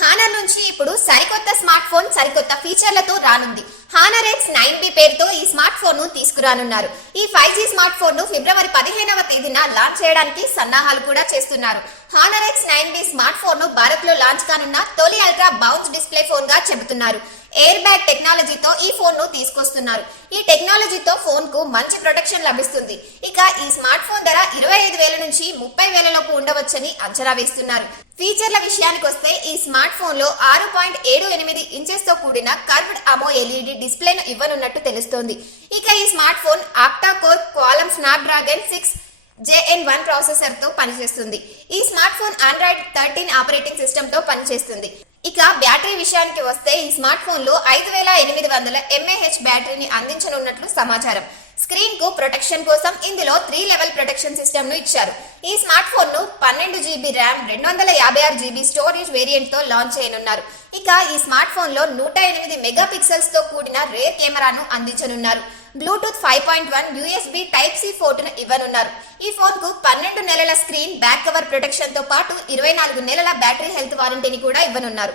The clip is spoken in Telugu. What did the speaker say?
హానర్ నుంచి ఇప్పుడు సరికొత్త స్మార్ట్ ఫోన్ సరికొత్త ఫీచర్లతో రానుంది. హానర్ X 9B పేరుతో ఈ స్మార్ట్ ఫోన్ ను తీసుకురానున్నారు. ఈ 5G స్మార్ట్ ఫోన్ ను ఫిబ్రవరి 15వ తేదీన లాంచ్ చేయడానికి సన్నాహాలు కూడా చేస్తున్నారు. Honour X 9B smart phone ను భారత్ లో లాంచ్ కానున్న తొలి అల్ట్రా బౌన్స్ డిస్ప్లే ఫోన్ గా చెబుతున్నారు. ఎయిర్ బ్యాగ్ టెక్నాలజీతో ఈ ఫోన్ ను తీసుకొస్తున్నారు. ఈ టెక్నాలజీతో ఫోన్ కు మంచి ప్రొటెక్షన్ లభిస్తుంది. ఇక ఈ స్మార్ట్ ఫోన్ ధర 25,000 నుంచి 30,000 లోపు ఉండవచ్చని అంచనా వేస్తున్నారు. ఫీచర్ల విషయానికి వస్తే ఈ స్మార్ట్ ఫోన్ లో 6.78 ఇంచెస్ తో కూడిన కర్వ్డ్ అమో LED డిస్ప్లేను ఇవ్వనున్నట్టు తెలుస్తోంది. ఇక ఈ smart phone octa core Qualcomm Snapdragon 6 Gen 1 processor తో పనిచేస్తుంది. ఈ smart phone Android 13 operating system తో పనిచేస్తుంది. ఇక బ్యాటరీ విషయానికి వస్తే ఈ స్మార్ట్ ఫోన్ లో 5800 mAh బ్యాటరీని అందించనున్నట్లు సమాచారం. స్క్రీన్ కు ప్రొటెక్షన్ కోసం ఇందులో 3 లెవెల్ ప్రొటెక్షన్ సిస్టమ్ ను ఇచ్చారు. ఈ స్మార్ట్ ఫోన్ ను 12GB RAM 256GB storage variant తో లాంచ్ చేయనున్నారు. ఇక ఈ స్మార్ట్ ఫోన్ లో 108 మెగా పిక్సెల్స్ తో కూడిన రేర్ కెమెరాను అందించనున్నారు. బ్లూటూత్ 5.1 USB టైప్ C పోర్టును ఇవ్వనున్నారు. ఈ ఫోన్ కు 12 నెలల స్క్రీన్ బ్యాక్ కవర్ ప్రొటెక్షన్ తో పాటు 24 నెలల బ్యాటరీ హెల్త్ వారంటీని కూడా ఇవ్వనున్నారు.